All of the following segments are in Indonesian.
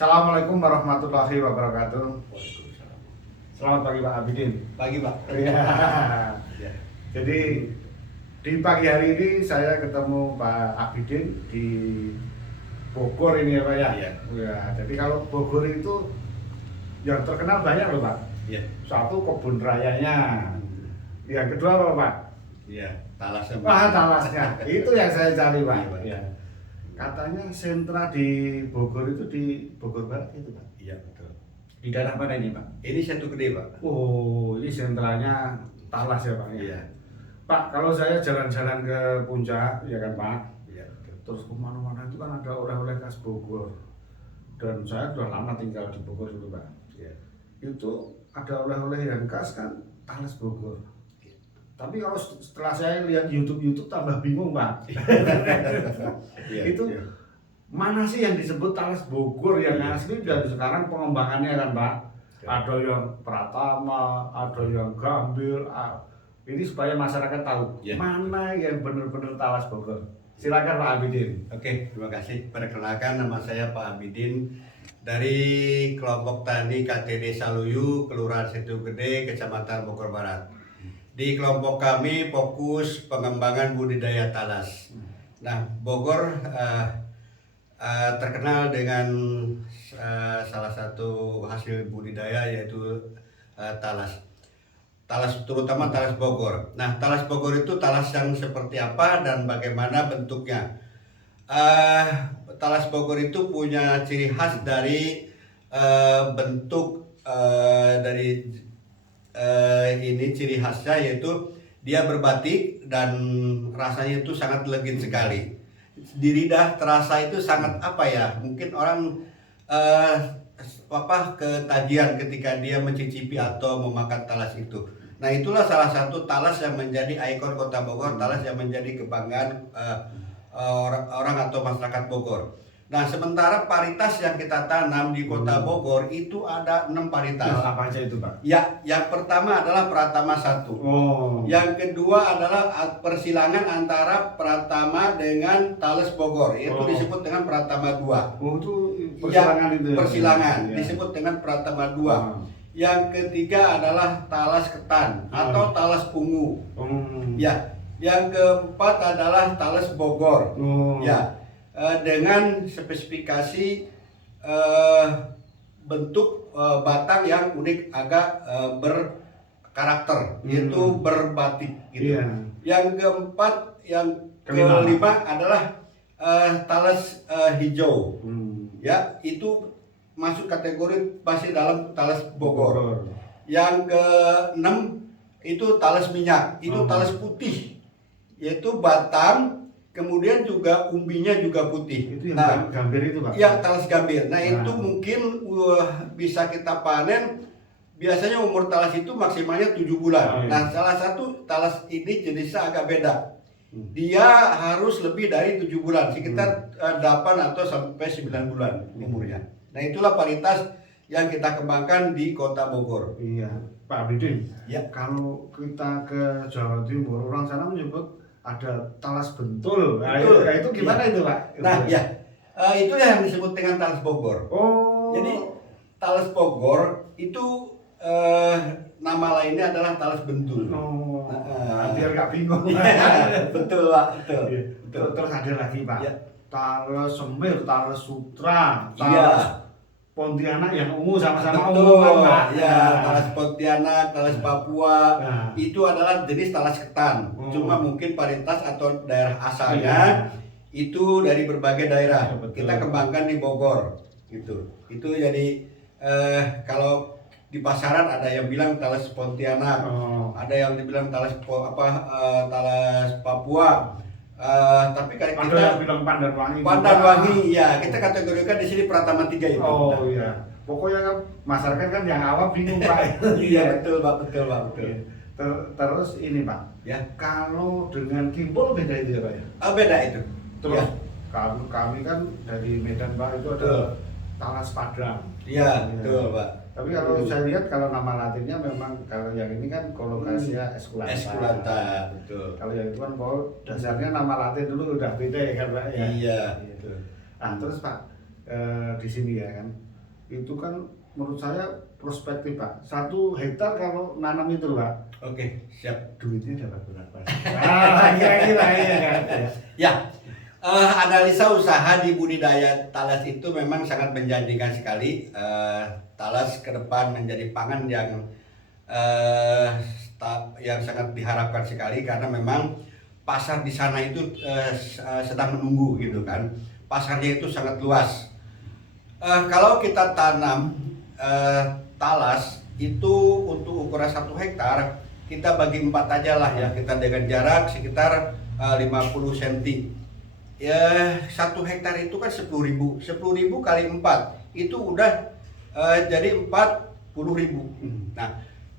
Assalamualaikum warahmatullahi wabarakatuh. Waalaikumsalam. Selamat pagi Pak Abidin. Pagi Pak. Iya. Ya. Jadi di pagi hari ini saya ketemu Pak Abidin di Bogor ini ya Pak ya. Iya. Ya, jadi kalau Bogor itu yang terkenal banyak loh Pak. Iya. Satu kebun rayanya. Yang kedua apa Pak? Iya. Talasnya. Talasnya. Itu yang saya cari Pak. Iya, Pak. Ya. Katanya sentra di Bogor itu di Bogor Barat itu Pak. Iya betul. Di daerah mana ini Pak? Ini satu gede Pak. Oh, ini sentranya Talas ya Pak? Ya? Iya. Pak, kalau saya jalan-jalan ke puncak, ya kan Pak, Iya betul. terus kemana-mana itu kan ada oleh-oleh khas Bogor. Dan saya sudah lama tinggal di Bogor dulu Pak. Iya. Itu ada oleh-oleh yang khas kan Talas Bogor. Iya. Tapi kalau setelah saya lihat YouTube tambah bingung Pak. Iya. Itu Iya. mana sih yang disebut Talas Bogor yang Iya. asli dan sekarang pengembangannya kan Pak? Iya. Ada yang Pratama, ada yang Gambir. Ini supaya masyarakat tahu Iya. mana yang benar-benar Talas Bogor. Silakan Pak Abidin. Oke, terima kasih. Perkenalkan, nama saya Pak Abidin dari kelompok tani KTD Saluyu, Kelurahan Situ Gede, Kecamatan Bogor Barat. Di kelompok kami fokus pengembangan budidaya talas. Nah, Bogor terkenal dengan salah satu hasil budidaya yaitu talas. Talas terutama talas Bogor. Nah, talas Bogor itu talas yang seperti apa dan bagaimana bentuknya? Talas Bogor itu punya ciri khas dari bentuk dari ini ciri khasnya yaitu dia berbatik dan rasanya itu sangat legit sekali. Di lidah terasa itu sangat apa ya? Mungkin orang ketagihan ketika dia mencicipi atau memakan talas itu. Nah, itulah salah satu talas yang menjadi ikon Kota Bogor, talas yang menjadi kebanggaan orang atau masyarakat Bogor. Nah, sementara varietas yang kita tanam di Kota Bogor itu ada 6 varietas. Apa aja itu Pak? Ya, yang pertama adalah Pratama 1. Oh. Yang kedua adalah persilangan antara Pratama dengan Talas Bogor, yaitu disebut dengan Pratama 2. Oh, itu persilangan Ya, itu ya? persilangan, Ya. disebut dengan Pratama 2. Yang ketiga adalah Talas Ketan atau Talas Ungu. Ya, yang keempat adalah Talas Bogor. Ya, dengan spesifikasi bentuk batang yang unik, agak berkarakter, yaitu berbatik gitu. Iya. Yang keempat, yang Kelima. kelima adalah talas hijau. Ya, itu masuk kategori masih dalam talas Bogor. Yang keenam itu talas minyak, itu talas putih, yaitu batang, kemudian juga umbinya juga putih. Itu yang Nah, gambir itu Pak? ya talas gambir. Nah, Nah. itu mungkin bisa kita panen. Biasanya umur talas itu maksimalnya 7 bulan. Oh, iya. Nah, salah satu talas ini jenisnya agak beda. Dia harus lebih dari 7 bulan, sekitar 8 atau sampai 9 bulan umurnya. Nah, itulah varietas yang kita kembangkan di Kota Bogor. Iya, Pak Abidin. Ya. Kalau kita ke Jawa Timur, orang sana menyebut ada talas bentul. Nah, Betul. itu gimana Iya. itu Pak? Nah, ya, itu yang disebut dengan talas Bogor. Oh. Jadi talas Bogor itu nama lainnya adalah talas bentul. Oh. Nah, Biar nggak bingung. Iya, betul Pak, betul. Iya. Betul. Terus ada lagi Pak. Ya. Talas Semir, Talas Sutra, Iya. Talas Pontianak yang ungu sama-sama Betul, ungu kan Pak. ya, talas Pontianak, talas Papua, Nah. itu adalah jenis talas ketan. Oh. Cuma mungkin varietas atau daerah asalnya Iya. itu dari berbagai daerah. Ya, betul. Kita kembangkan di Bogor, gitu. Itu jadi kalau di pasaran ada yang bilang talas Pontianak, Oh. ada yang dibilang talas talas Papua. Tapi kayak Ada kita yang bilang Pandan Wangi. Pandan juga. Wangi, ya kita kategorikan di sini Pratama 3 itu. Oh iya. Pokoknya kan masyarakat kan yang awam bingung Pak. Iya betul Pak, betul Pak, betul. Iya. Terus ini Pak, Ya, kalau dengan Kimpul beda itu ya Pak ya? beda itu. Terus Ya. kami kan dari Medan Pak itu ada Betul. Talas Padang. Iya, Iya. betul Pak. Tapi kalau saya lihat kalau nama latinnya memang kalau yang ini kan kolokasinya Esculenta. Esculenta, betul. Kalau yang itu kan dasarnya nama latin dulu udah beda kan Pak ya. Iya, Iya. betul. Nah terus Pak, di sini ya kan, itu kan menurut saya prospektif Pak. 1 hektar kalau nanam itu Pak, Oke, siap. duitnya dapat berapa? Kira-kira ya kan. Ya, analisa usaha di budidaya talas itu memang sangat menjanjikan sekali. Talas ke depan menjadi pangan yang sangat diharapkan sekali karena memang pasar di sana itu sedang menunggu gitu kan. Pasarnya itu sangat luas. Kalau kita tanam talas itu untuk ukuran 1 hektar kita bagi 4 aja lah ya, kita dengan jarak sekitar 50 cm. Ya 1 hektar itu kan 10.000 kali 4 itu udah jadi 40.000. Nah,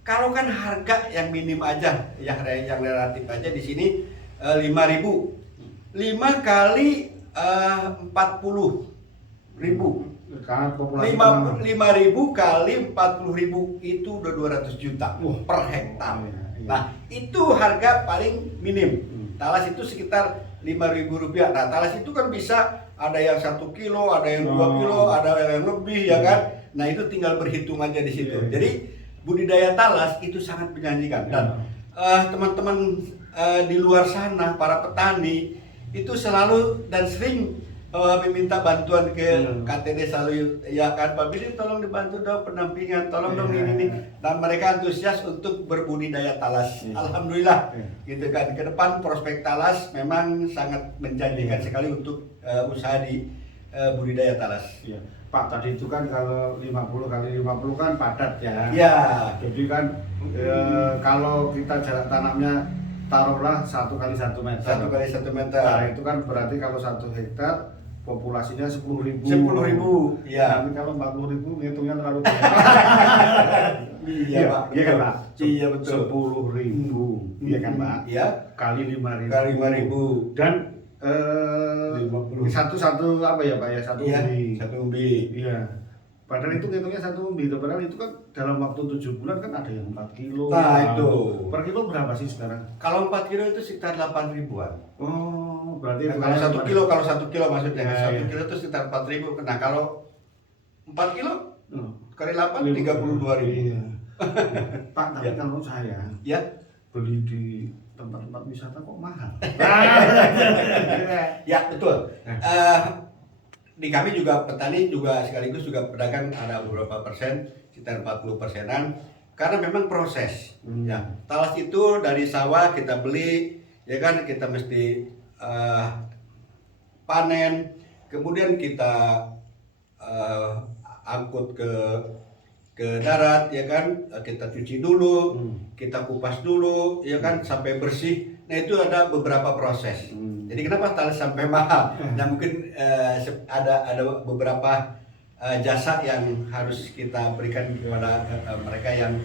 kalau kan harga yang minim aja, yang relatif aja di sini 5.000. 5 kali 40.000. Karena populasi 5.000 kali 40.000 itu udah 200 juta per hektar. Iya. Nah, itu harga paling minim. Talas itu sekitar Rp5.000. Nah, talas itu kan bisa ada yang 1 kilo, ada yang 2 kilo, ada yang lebih ya kan. Nah, itu tinggal berhitung aja di situ. Jadi budidaya talas itu sangat menjanjikan dan teman-teman di luar sana, para petani itu selalu dan sering meminta bantuan ke KTD selalu, ya kan Pak Bini tolong dibantu dong pendampingan, tolong dong ini. Dan mereka antusias untuk berbudidaya talas. Alhamdulillah gitu kan. Ke depan prospek talas memang sangat menjanjikan sekali untuk usaha di budidaya talas. Iya. Pak, tadi itu kan kalau 50 kali 50 kan padat ya. Iya. Jadi kan kalau kita jarak tanamnya taruhlah 1 kali 1 meter. 1 kali 1 meter. Nah, itu kan berarti kalau 1 hektar populasinya 10.000. 10.000. Iya. Tapi kalau 40.000 ngitungnya terlalu banyak. Iya, Pak. Iya kan, Pak? Iya, betul. 10.000. Iya kan, Pak? Iya. Kali 5.000. Kali 5.000. Dan 50. satu apa ya Pak ya, satu Iya, umbi. 1 umbi. Iya. Padahal itu ngitungnya 1 umbi, padahal itu kan dalam waktu 7 bulan kan ada yang 4 kilo. Nah, itu. Per kilo berapa sih sekarang? Kalau 4 kilo itu sekitar 8.000-an. Oh, berarti Nah, kalau 1 kilo maksudnya. Ya, 1 ya. kilo itu sekitar 4.000. Nah, kalau 4 kilo kali 8 32.000. 32.000. Iya. Pak, tapi Ya. kalau saya Ya. beli di tempat-tempat wisata kok mahal. Ya, betul. Di kami juga petani juga sekaligus juga pedagang ada beberapa persen, sekitar 40%-an karena memang proses. Ya, talas itu dari sawah kita beli, ya kan kita mesti panen, kemudian kita angkut ke darat, ya kan kita cuci dulu, kita kupas dulu, ya kan sampai bersih. Nah, itu ada beberapa proses. Jadi kenapa talas sampai mahal? Nah, mungkin ada beberapa jasa yang harus kita berikan kepada mereka yang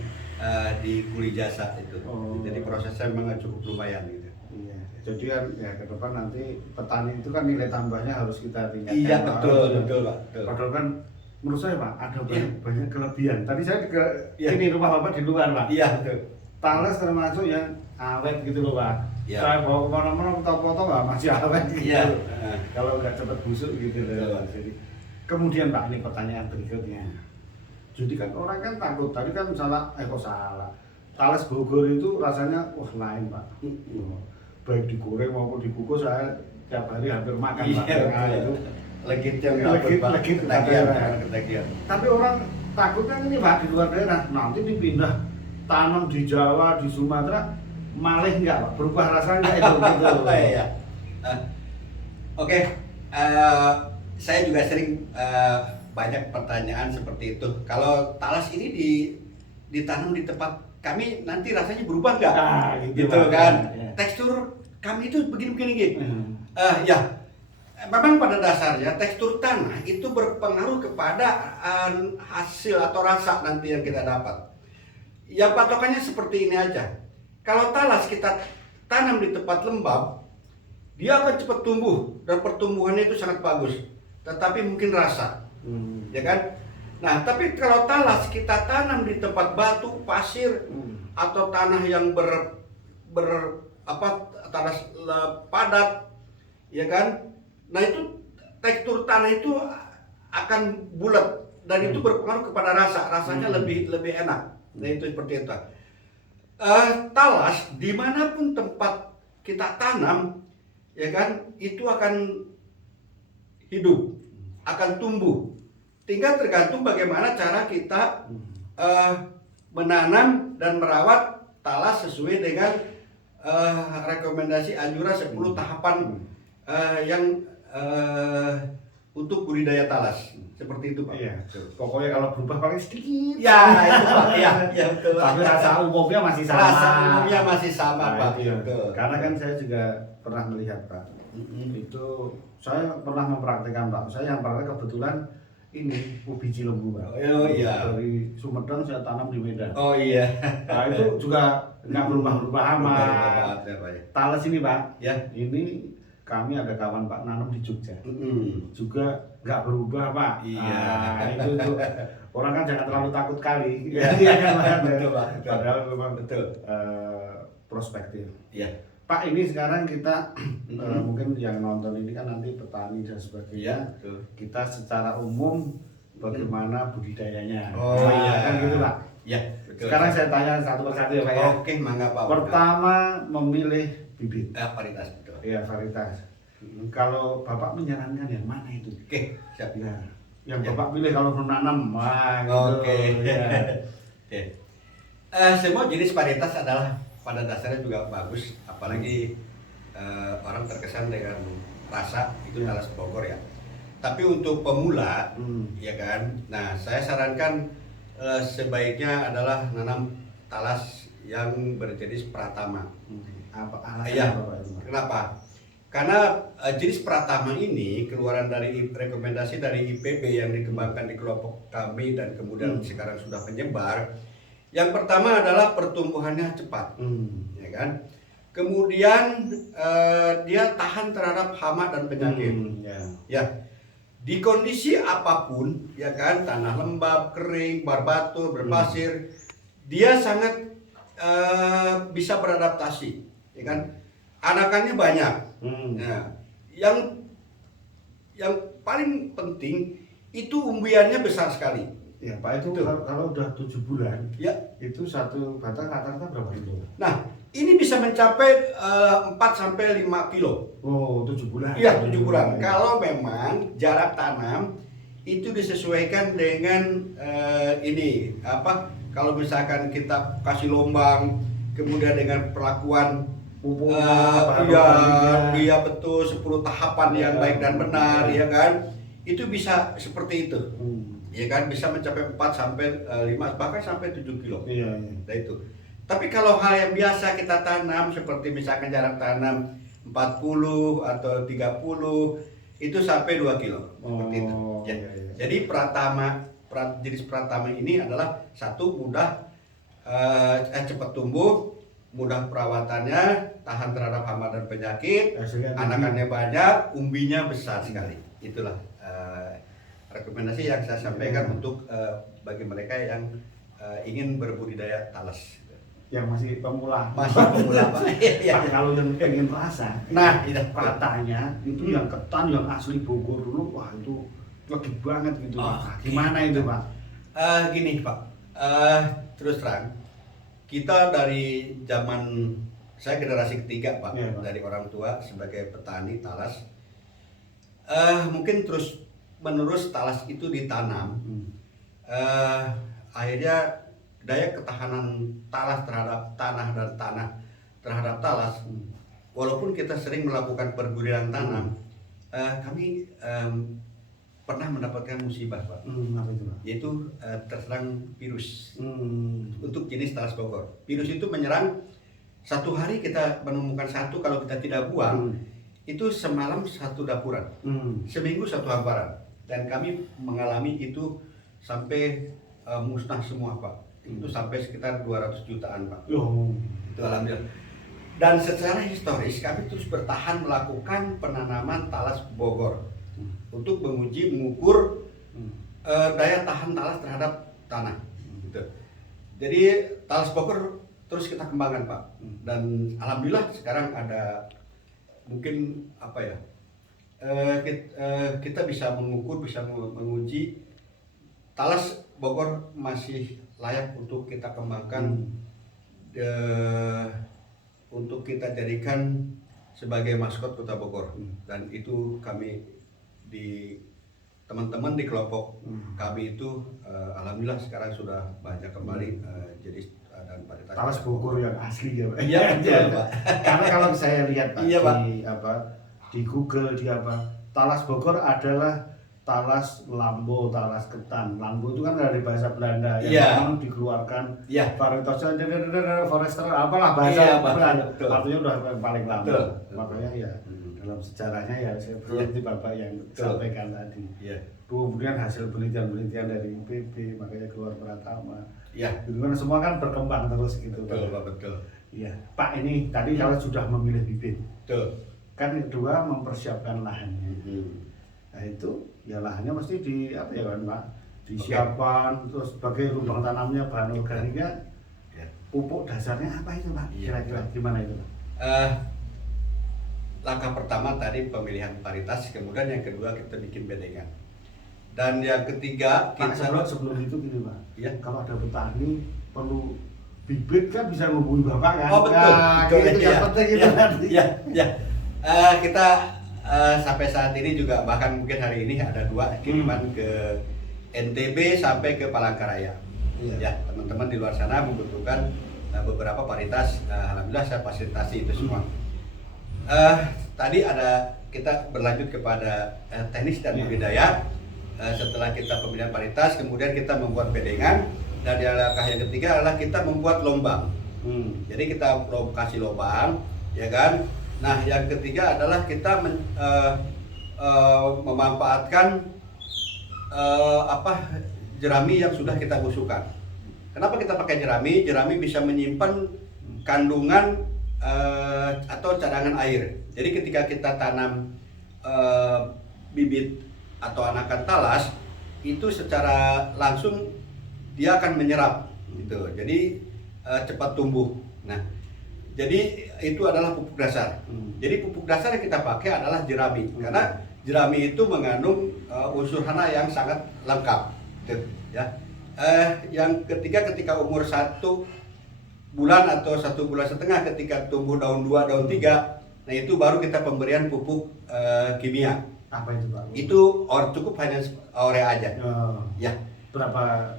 di kuli jasa itu. Jadi prosesnya memang cukup lumayan gitu. Iya. Jadi kan ya ke depan nanti petani itu kan nilai tambahnya harus kita tingkatkan. Iya, betul Pak. Betul. Padahal kan menurut saya Pak ada banyak kelebihan. Tadi saya ini rumah Bapak di luar Pak. Iya, betul. Talas termasuk yang awet gitu loh Pak. Iya. Saya bawa kemana-mana foto-foto nggak masih awet gitu. Iya. Kalau nggak cepat busuk gitu loh. Jadi kemudian Pak, ini pertanyaan berikutnya. Jadi kan orang kan takut tadi kan salah, kok salah. Talas Bogor itu rasanya wah lain Pak. Baik digoreng maupun dikukus saya tiap hari hampir makan Pak. Iya, Nah, itu legitnya legit ketagihan. tapi orang takutnya ini Pak di luar daerah nanti dipindah tanam di Jawa, di Sumatera malih nggak Pak? Berubah rasanya itu gitu. Iya. Oke, saya juga sering banyak pertanyaan seperti itu. Kalau talas ini ditanam di tempat kami nanti rasanya berubah nggak? Nah, gitu kan? Ya. Tekstur kami itu begini. Ya, memang pada dasarnya tekstur tanah itu berpengaruh kepada hasil atau rasa nanti yang kita dapat. Yang patokannya seperti ini aja. Kalau talas kita tanam di tempat lembab, dia akan cepat tumbuh dan pertumbuhannya itu sangat bagus. Tetapi mungkin rasa, ya kan? Nah, tapi kalau talas kita tanam di tempat batu, pasir, atau tanah yang tanah padat, ya kan? Nah, itu tekstur tanah itu akan bulat dan itu berpengaruh kepada rasanya lebih enak. Nah itu seperti itu. Talas dimanapun tempat kita tanam, ya kan, itu akan hidup, akan tumbuh. Tinggal tergantung bagaimana cara kita menanam dan merawat talas sesuai dengan rekomendasi anjuran 10 tahapan yang untuk budidaya talas. Seperti itu, Pak. Iya, pokoknya kalau berubah paling sedikit. Ya, itu Pak. Ya, betul. Tapi rasa umumnya masih sama. Rasa umumnya masih sama, Nah, Pak. itu ya. Betul. Karena kan saya juga pernah melihat, Pak. Itu saya pernah mempraktikkan, Pak. Saya yang praktek kebetulan ini ubi cilembu, Pak. Oh iya. Dari Sumedang saya tanam di Medan. Oh iya. Nah, itu juga nggak berubah-ubah amat. Talas ini, Pak. Ya. Ini kami ada kawan Pak nanam di Jogja. Juga nggak berubah, Pak. Iya. Nah, itu orang kan jangan terlalu takut kali. Iya. Iya kan, Betul, Pak. Padahal memang Betul. Prospektif. Iya. Pak, ini sekarang kita mungkin yang nonton ini kan nanti petani dan sebagainya. Iya, betul. Kita secara umum bagaimana budidayanya. Oh Nah, iya. kan gitu, Pak. Iya, betul. Sekarang saya tanya satu persatu ya, Pak ya. Oke, mangga Pak. Pertama memilih bibit. Varietas betul. Iya, varietas. Kalau Bapak menyarankan yang mana itu? Oke, siap. Ya, yang Ya. Bapak pilih kalau menanam, wah gitu. Oke. Ya. Oke. Semua jenis varietas adalah pada dasarnya juga bagus, apalagi orang terkesan dengan rasa itu Ya. talas Bogor ya. Tapi untuk pemula, ya kan. Nah, saya sarankan sebaiknya adalah nanam talas yang berjenis Pratama. Apa alasannya, Iya. Bapak itu, Pak? Kenapa? Karena jenis Pratama ini keluaran dari rekomendasi dari IPB yang dikembangkan di kelompok kami dan kemudian sekarang sudah menyebar. Yang pertama adalah pertumbuhannya cepat, ya kan. Kemudian dia tahan terhadap hama dan penyakit. Ya, di kondisi apapun, ya kan, tanah lembab, kering, berbatu, berpasir, dia sangat bisa beradaptasi, ya kan. Anakannya banyak. Nah, yang paling penting itu umbiannya besar sekali. Ya, Pak, itu Betul. kalau udah 7 bulan, Ya. itu satu batang rata-rata berapa kilo? Nah, ini bisa mencapai 4 sampai 5 kilo. Oh, 7 bulan. Iya, 7 bulan. Kalau memang jarak tanam itu disesuaikan dengan ini apa? Kalau misalkan kita kasih lombang, kemudian dengan perlakuan Pupuk, iya betul 10 tahapan yang Ya. baik dan benar, ya kan? Itu bisa seperti itu. Ya kan, bisa mencapai 4 sampai 5 bahkan sampai 7 kilo. Iya. Nah itu. Tapi kalau hal yang biasa kita tanam seperti misalkan jarak tanam 40 atau 30 itu sampai 2 kilo. Seperti itu. Ya. Iya. Jadi jenis Pratama ini adalah satu mudah cepat tumbuh, mudah perawatannya, tahan terhadap hama dan penyakit, anakannya banyak, umbinya besar sekali. Itulah rekomendasi yang saya sampaikan untuk bagi mereka yang ingin berbudidaya talas. Yang masih pemula. Masih pemula, Pak. Pak, kalau yang pengen rasa, Nah, itu katanya itu yang ketan yang asli Bogor dulu, wah itu lagi banget gitu. Oh, Pak. Gimana itu, Pak? Gini, Pak. Terus terang, kita dari zaman saya generasi ketiga, Pak, Iya, Pak. dari orang tua sebagai petani talas. Mungkin terus menerus talas itu ditanam. Akhirnya daya ketahanan talas terhadap tanah dan tanah terhadap talas, walaupun kita sering melakukan perburuan tanam, kami pernah mendapatkan musibah, Pak. Apa itu, Pak? Yaitu terserang virus untuk jenis talas Bogor. Virus itu menyerang, satu hari kita menemukan satu, kalau kita tidak buang itu semalam satu dapuran, seminggu satu hamparan, dan kami mengalami itu sampai musnah semua, Pak. Itu sampai sekitar 200 jutaan, Pak. Itu alhamdulillah. Dan secara historis kami terus bertahan melakukan penanaman talas Bogor untuk mengukur daya tahan talas terhadap tanah. Gitu. Jadi talas Bogor terus kita kembangkan, Pak. Dan alhamdulillah sekarang ada mungkin apa ya, kita bisa mengukur, bisa menguji talas Bogor masih layak untuk kita kembangkan, untuk kita jadikan sebagai maskot Kota Bogor. Dan itu kami di teman-teman di kelompok kami itu alhamdulillah sekarang sudah banyak kembali jadi dan varietas Talas Bogor yang asli ya Pak. Iya betul Pak. Karena kalau saya lihat Pak, Iya, Pak. di Google di Talas Bogor adalah talas Lambo, talas ketan. Lambo itu kan dari bahasa Belanda yang Iya. memang dikeluarkan Iya. varietasnya Forester apalah bahasa Iya, Pak. Belanda. Betul. Artinya udah yang paling lama. Betul. Makanya ya dalam sejarahnya ya saya berarti Bapak yang Betul. sampaikan tadi. Iya. Kemudian hasil penelitian-penelitian dari IPB makanya keluar Pratama. Iya. Itu kan semua kan berkembang terus gitu Betul Pak. Pak, betul. Iya, Pak ini tadi kalau sudah memilih bibit, Betul. kan kedua mempersiapkan lahannya. Nah itu ya lahannya mesti di apa ya kan Pak? Disiapkan terus sebagai lubang tanamnya bahan organiknya, Ya. pupuk dasarnya apa itu Pak? Iya. Kira-kira gimana itu Pak? Langkah pertama tadi pemilihan varietas, kemudian yang kedua kita bikin bedengan. Dan yang ketiga Pak kita sebelum itu gini Pak, Iya. kalau ada petani perlu bibit kan bisa menghubungi Bapak kan? Oh betul, Nah, betul, itu yang penting itu nanti. ya. Kita sampai saat ini juga bahkan mungkin hari ini ada 2 kiriman ke NTB sampai ke Palangkaraya. Iya. Ya, teman-teman di luar sana membutuhkan beberapa varietas, alhamdulillah saya fasilitasi itu semua. Tadi kita berlanjut kepada teknis dan budidaya. Setelah kita pemilihan varietas, kemudian kita membuat bedengan, dan yang langkah yang ketiga adalah kita membuat lombang. Jadi kita kasih lubang, ya kan. Nah, yang ketiga adalah kita memanfaatkan jerami yang sudah kita busukkan. Kenapa kita pakai jerami? Jerami bisa menyimpan kandungan atau cadangan air. Jadi ketika kita tanam bibit atau anakan talas, itu secara langsung dia akan menyerap, gitu. Jadi cepat tumbuh. Nah, jadi itu adalah pupuk dasar. Jadi pupuk dasar yang kita pakai adalah jerami, karena jerami itu mengandung unsur hara yang sangat lengkap, gitu, ya. Yang ketiga, ketika umur 1 bulan atau 1 bulan setengah, ketika tumbuh daun 2, daun 3, nah itu baru kita pemberian pupuk kimia. Apa itu Pak? Itu cukup hanya urea aja. Ya. Berapa?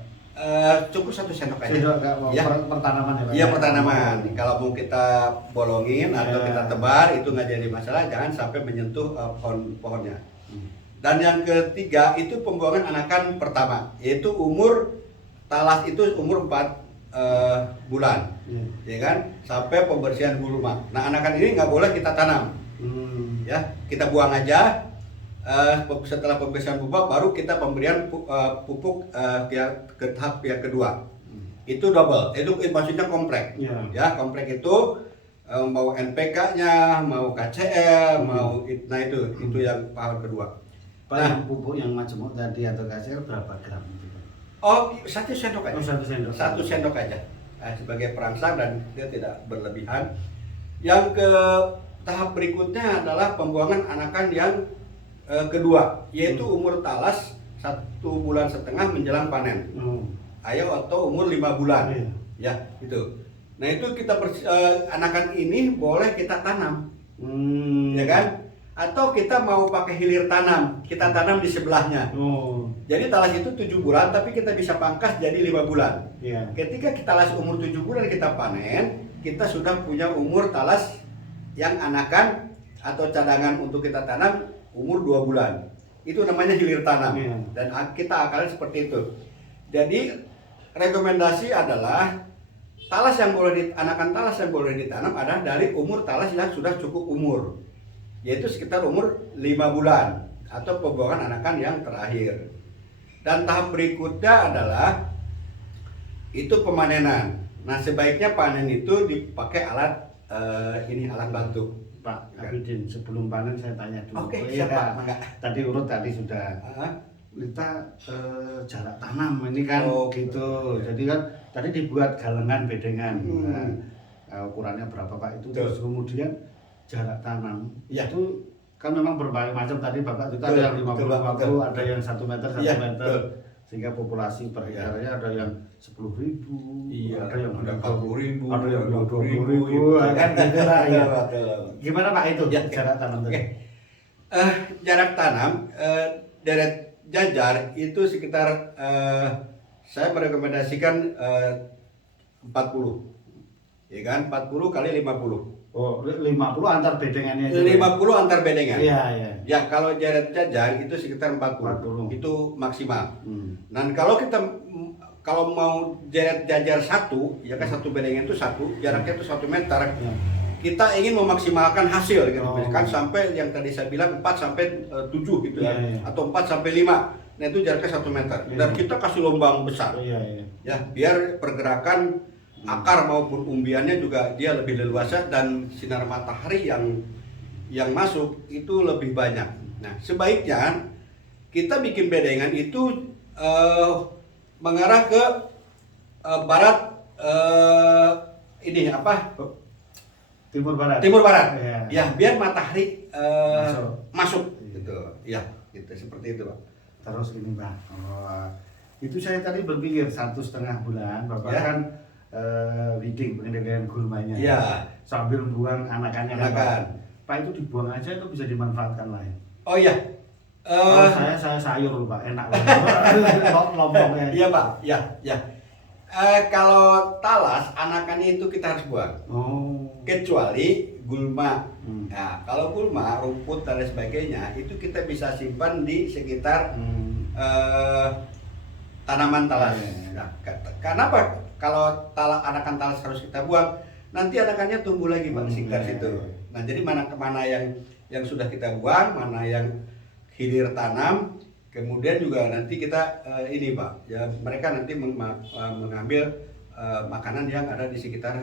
Cukup 1 sendok aja. Sendok mau Ya. pertanaman ya Pak? Iya, pertanaman. Kalau mau kita bolongin atau Ya. kita tebar itu nggak jadi masalah, jangan sampai menyentuh pohonnya. Dan yang ketiga itu pembuangan anakan pertama, yaitu umur talas itu umur 4 bulan, ya kan, sampai pembersihan gulma. Nah, anakan ini nggak boleh kita tanam, ya, kita buang aja. Setelah pembersihan pupuk, baru kita pemberian pupuk ke tahap yang kedua. Itu double, itu maksudnya komplek, ya, komplek itu mau NPK-nya, mau KCL, nah itu yang tahap kedua. Pak, yang pupuk yang majemuk tadi atau KCL berapa gram? Oh, 1 sendok aja. 1 sendok. 1 sendok aja. Sebagai perangsang dan dia tidak berlebihan. Yang ke tahap berikutnya adalah pembuangan anakan yang kedua, yaitu umur talas 1,5 bulan menjelang panen. Ayo atau umur 5 bulan. Ya, itu. Nah, itu kita anakan ini boleh kita tanam. Ya kan? Atau kita mau pakai hilir tanam, kita tanam di sebelahnya. Jadi talas itu 7 bulan, tapi kita bisa pangkas jadi 5 bulan. Ketika kita talas umur 7 bulan kita panen, kita sudah punya umur talas yang anakan atau cadangan untuk kita tanam umur 2 bulan. Itu namanya hilir tanam. Dan kita akalnya seperti itu. Jadi rekomendasi adalah anakan talas yang boleh ditanam adalah dari umur talas yang sudah cukup umur, yaitu sekitar umur 5 bulan atau pembuangan anakan yang terakhir. Dan tahap berikutnya adalah itu pemanenan. Nah, sebaiknya panen itu dipakai alat alat bantu. Pak Abidin, sebelum panen saya tanya dulu. Oke, siapa? Tadi urut tadi sudah. Kita jarak tanam ini kan gitu. Jadi kan tadi dibuat galengan bedengan. Nah, ukurannya berapa Pak itu? Terus kemudian jarak tanam itu kan memang berbagai macam tadi Bapak itu ada Betul, yang 50 ada yang 1 meter 1 Iya, meter betul. sehingga populasi per hektare ada yang 10.000, Iya, ada yang ada 40.000, ada yang 20.000, 20.000, kan gitu lah ya. Betul. Gimana Pak itu Ya, jarak tanam tadi? Oke. Jarak tanam deret jajar itu sekitar saya merekomendasikan 40. Ya kan? 40 kali 50. Oh, 50 antar bedengannya itu. 50 antar bedengan. Iya, iya. Ya, kalau jarak jajar itu sekitar 40. 40. Itu maksimal. Dan kalau mau jarak jajar satu, ya kan satu bedengan itu jaraknya itu 1 meter. Ya. Kita ingin memaksimalkan hasil gitu. Oh. Kan sampai yang tadi saya bilang 4 sampai 7 gitu ya. Iya, iya. Atau 4 sampai 5. Nah, itu jaraknya 1 meter. Iya. Dan kita kasih lubang besar. Iya, iya. Ya, biar pergerakan akar maupun umbiannya juga dia lebih leluasa dan sinar matahari yang masuk itu lebih banyak. Nah, sebaiknya kita bikin bedengan itu mengarah ke barat, ini apa? Timur barat. Timur barat. Iya. Ya, biar matahari masuk. Iya. Gitu. Ya, gitu seperti itu, Pak. Terus ini Pak, itu saya tadi berpikir 1,5 bulan Bapak Ya. kan weeding pengendalian gulmanya, Ya. sambil buang anakannya kan, Pak. Anakan. Pak itu dibuang aja itu bisa dimanfaatkan lain. Oh iya. Kalau saya sayur loh Pak, enak banget. Lompongnya. Iya, Pak. Ya, ya. Kalau talas anakannya itu kita harus buang. Oh. Kecuali gulma. Hmm. Nah, kalau gulma, rumput dan lain sebagainya itu kita bisa simpan di sekitar tanaman talas. Iya. Nah, kenapa kalau anakan talas harus kita buang? Nanti anakannya tumbuh lagi Pak di sekitar Iya. situ. Nah, jadi mana yang sudah kita buang, mana yang hilir tanam, kemudian juga nanti kita ini Pak, ya mereka nanti mengambil makanan yang ada di sekitar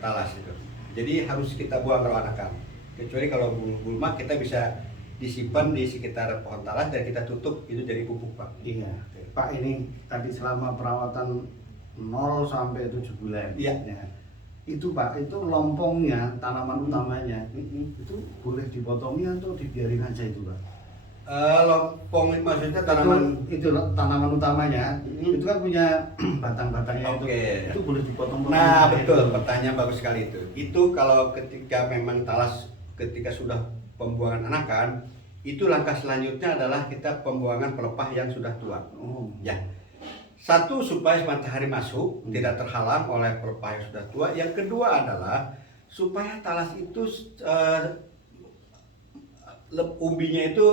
talas itu. Jadi harus kita buang kalau anakan. Kecuali kalau gulma kita bisa disimpan di sekitar pohon talas dan kita tutup itu jadi pupuk Pak. Iya. Pak ini tadi selama perawatan 0 sampai 7 bulan. Iya. Ya. Itu Pak, itu lompongnya, tanaman utamanya, itu boleh dipotongi atau dibiarin aja itu Pak? Lompong maksudnya tanaman itu tanaman utamanya, itu kan punya batang-batangnya Oke. itu boleh dipotong. Nah, betul, pertanyaan bagus sekali itu. Itu kalau ketika memang talas ketika sudah pembuangan anakan, itu langkah selanjutnya adalah kita pembuangan pelepah yang sudah tua. Oh. Ya. Satu, supaya matahari masuk, tidak terhalang oleh pelepah yang sudah tua. Yang kedua adalah supaya talas itu umbinya itu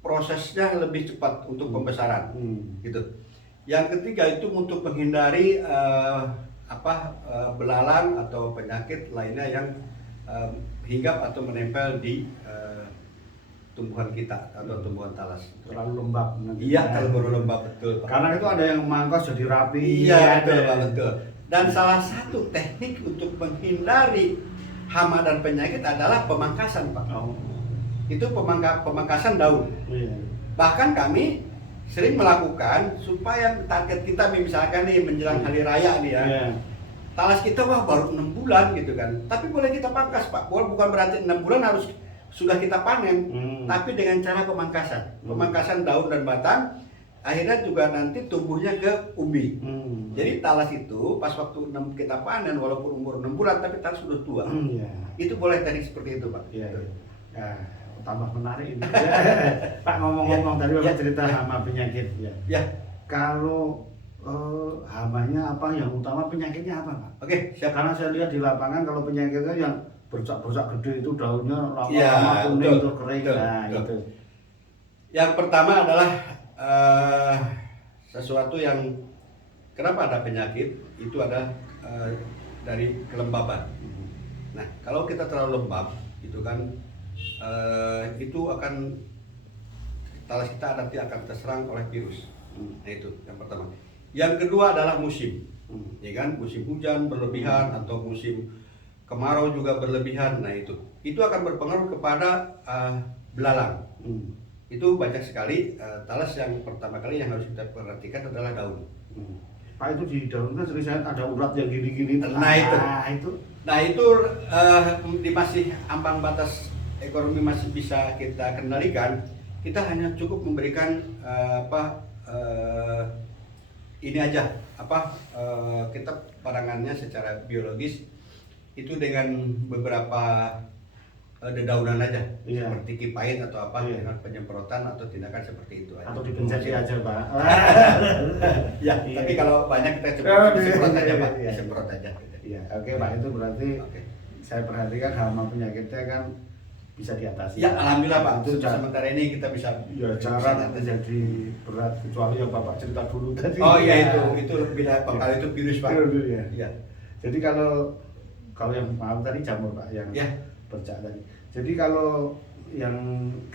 prosesnya lebih cepat untuk pembesaran. Gitu. Yang ketiga itu untuk menghindari belalang atau penyakit lainnya yang hinggap atau menempel di tumbuhan kita atau tumbuhan talas. Terlalu lembab nanti. Iya, terlalu lembab, betul Pak. Karena itu ada yang mangkos jadi rapi. Iya, betul Pak, betul. Dan salah satu teknik untuk menghindari hama dan penyakit adalah pemangkasan Pak. Oh. Itu pemangkasan daun. Iya. Bahkan kami sering melakukan supaya target kita misalkan nih menjelang hari raya nih ya. Iya. Talas kita baru 6 bulan gitu kan. Tapi boleh kita pangkas Pak. Bukan berarti 6 bulan harus sudah kita panen, tapi dengan cara pemangkasan. Pemangkasan daun dan batang, akhirnya juga nanti tumbuhnya ke umbi. Jadi talas itu pas waktu kita panen, walaupun umur 6 bulan, tapi talas sudah tua. Iya. Itu boleh teknik seperti itu Pak. Iya. Nah, tambah menarik ini. Pak ngomong-ngomong tadi Bapak cerita hama penyakit ya. Ya. Kalau hamanya apa yang utama, penyakitnya apa Pak? Oke, siap. Karena saya lihat di lapangan kalau penyakitnya yang bercak-bercak gede itu daunnya lama-lama Ya, kuning betul, terus kering. betul, Nah, betul. itu. Yang pertama adalah sesuatu yang kenapa ada penyakit itu ada dari kelembaban. Nah, kalau kita terlalu lembab itu kan itu akan talas kita nanti akan terserang oleh virus. Nah, itu yang pertama. Yang kedua adalah musim. Ya kan, musim hujan berlebihan atau musim kemarau juga berlebihan. Nah, itu akan berpengaruh kepada belalang. Itu banyak sekali talas yang pertama kali yang harus kita perhatikan adalah daun. Pak itu di daun kan sering saya ada urat yang gini-gini. Nah itu di masih ambang batas ekonomi masih bisa kita kendalikan. Kita hanya cukup memberikan ini aja kita penanganannya secara biologis itu dengan beberapa dedaunan aja, seperti kipait atau dengan penyemprotan atau tindakan seperti itu aja. Atau dipencet aja Pak. Ya, tapi kalau banyak kita coba disemprot aja Pak, disemprot aja. Iya, oke Pak, itu berarti saya perhatikan hama penyakitnya kan bisa diatasi. Ya, alhamdulillah Pak. Itu sementara ini kita bisa. Ya, jarang jadi berat kecuali yang Bapak cerita dulu tadi. Oh iya itu lebih bakal itu virus Pak. Iya. Jadi kalau yang maaf tadi jamur Pak yang bercak tadi. Jadi kalau yang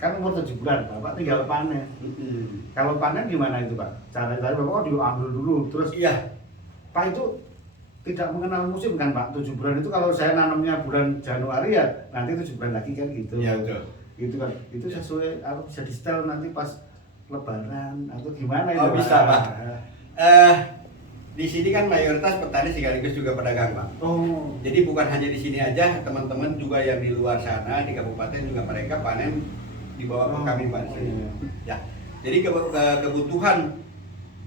kan umur 7 bulan Bapak tinggal panen. Kalau panen gimana itu Pak? Cara tadi Bapak diambil dulu terus. Iya. Pak itu tidak mengenal musim kan Pak, 7 bulan itu kalau saya nanamnya bulan Januari ya nanti 7 bulan lagi kan gitu. Iya betul. Gitu kan, itu sesuai bisa di setel nanti pas lebaran atau gimana itu? Oh bisa Pak. Di sini kan mayoritas petani sekaligus juga pedagang Pak. Oh. Jadi bukan hanya di sini aja, teman-teman juga yang di luar sana di kabupaten juga mereka panen di bawah kami Pak. Ya. Jadi kebutuhan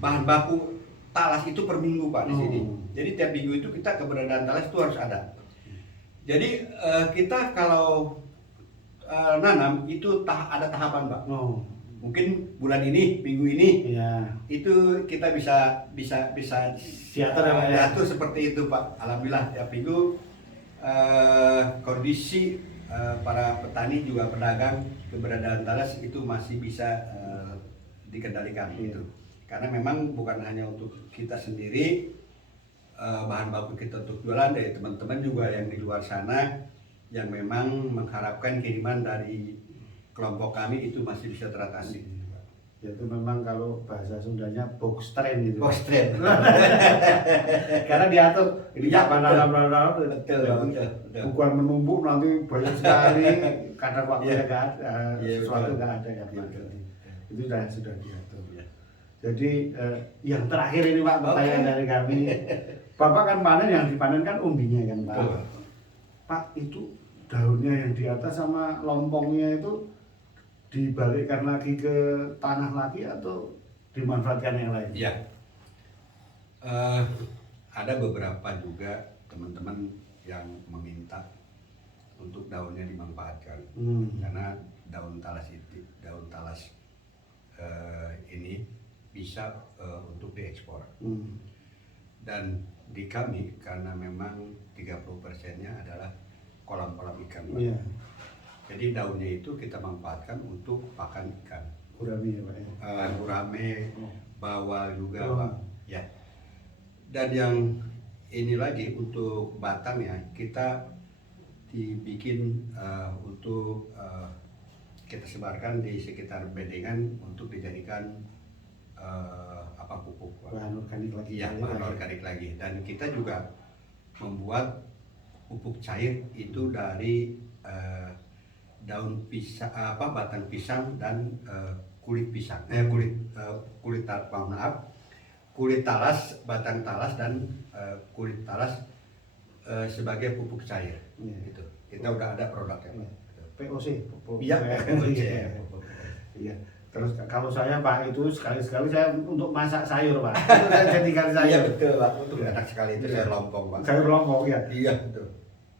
bahan baku talas itu per minggu Pak di sini. Jadi tiap minggu itu kita keberadaan talas itu harus ada. Jadi kita kalau nanam itu ada tahapan Pak. Mungkin bulan ini, minggu ini, itu kita bisa diatur seperti itu Pak. Alhamdulillah tiap minggu kondisi para petani juga pedagang keberadaan talas itu masih bisa dikendalikan gitu. Karena memang bukan hanya untuk kita sendiri, bahan baku kita untuk jualan, dari teman-teman juga yang di luar sana yang memang mengharapkan kiriman dari kelompok kami itu masih bisa teratasi. Itu memang kalau bahasa Sundanya box train gitu. Box train. Karena diatur ini betul. Bukan menumpuk nanti banyak sekali, kadang waktunya nggak ada, sesuatu nggak ada kan. Itu sudah diatur. Jadi yang terakhir ini Pak, pertanyaan dari kami. Bapak kan panen, yang dipanen kan umbinya kan Pak. Pak itu daunnya yang di atas sama lompongnya itu dibalikkan lagi ke tanah lagi atau dimanfaatkan yang lain? Iya. Ada beberapa juga teman-teman yang meminta untuk daunnya dimanfaatkan. Karena daun talas ini bisa untuk diekspor. Dan di kami karena memang 30%-nya adalah kolam-kolam ikan. Jadi daunnya itu kita manfaatkan untuk pakan ikan. Gurame ya Pak ya? Gurame, bawal juga Pak. Ya. Dan yang ini lagi untuk batangnya kita dibikin untuk kita sebarkan di sekitar bedengan untuk dijadikan pupuk. Bahan organik lagi. Iya, bahan organik lagi. Dan kita juga membuat pupuk cair itu dari daun pisang, batang pisang dan kulit pisang, kulit talas, batang talas dan kulit talas sebagai pupuk cair. Gitu. Kita udah ada produknya. POC. Iya, POC. Iya. Terus kalau saya Pak itu sekali-sekali saya untuk masak sayur Pak. Itu saya jadikan sayur. Iya betul Pak. Untuk enak sekali itu sayur lompong Pak. Sayur lompong ya. Iya betul.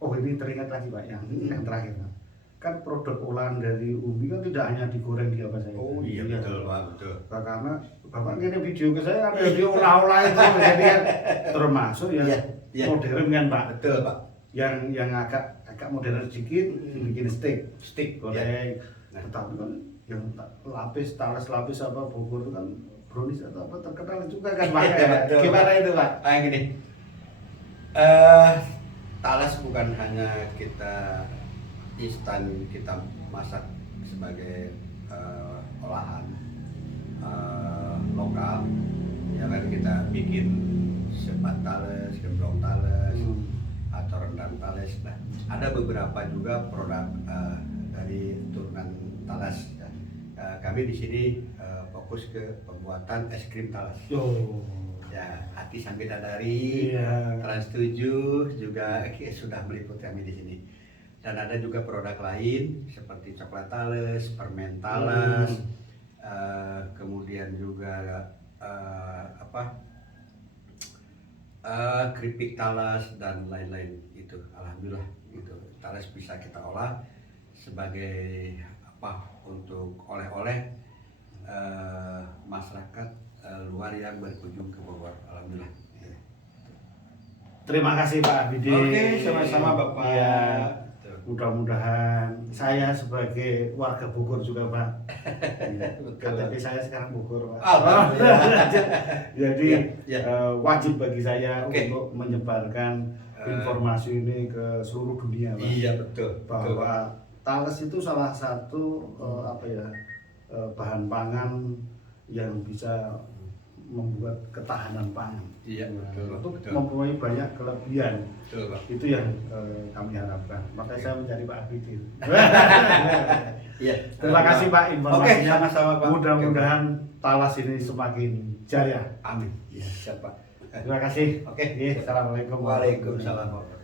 Oh ini teringat lagi Pak yang terakhir Pak. Kan produk olahan dari umbi kan tidak hanya digoreng di apa saya. Oh iya betul Pak, betul. Karena Bapak ngirim video ke saya ada diolah-olah itu jadi kan termasuk yang modern kan Pak. Betul Pak. Yang agak modern sedikit bikin steak goreng. Tetapi kan yang talas lapis apa Bogor itu kan brownies atau apa terkenal juga kan Pak. Gimana itu Pak? Gini. Talas bukan hanya kita instan kita masak sebagai olahan lokal, ya kan kita bikin sepat talas, gemblong talas, atau rendang talas. Nah, ada beberapa juga produk dari turunan talas. Kami di sini fokus ke pembuatan es krim talas. Ya, Hati Sang Bidadari, Iya. Trans 7 juga sudah meliput kami di sini. Dan ada juga produk lain seperti coklat Thales, permen Thales, kemudian juga keripik Thales dan lain-lain itu. Alhamdulillah itu Thales bisa kita olah sebagai untuk oleh-oleh masyarakat luar yang berkunjung ke Bogor. Alhamdulillah. Terima kasih Pak Abidin. Oke, sama-sama Bapak. Ya, mudah-mudahan saya sebagai warga Bogor juga Pak. KTP saya sekarang Bogor Pak. Alhamdulillah. Jadi Ya. wajib bagi saya Oke. untuk menyebarkan informasi ini ke seluruh dunia Pak. Iya betul. Bahwa Thales itu salah satu bahan pangan yang bisa membuat ketahanan pangan. Iya betul. Untuk Betul. mempunyai banyak kelebihan. Betul, Pak. Itu yang kami harapkan. Makanya saya mencari Pak Abidin. Iya. Terima kasih Pak informasinya. Oke, sama-sama Pak. Mudah-mudahan Thales ini semakin jaya. Amin. Iya, siap Pak. Terima kasih. Oke. Assalamualaikum Waalaikumsalam.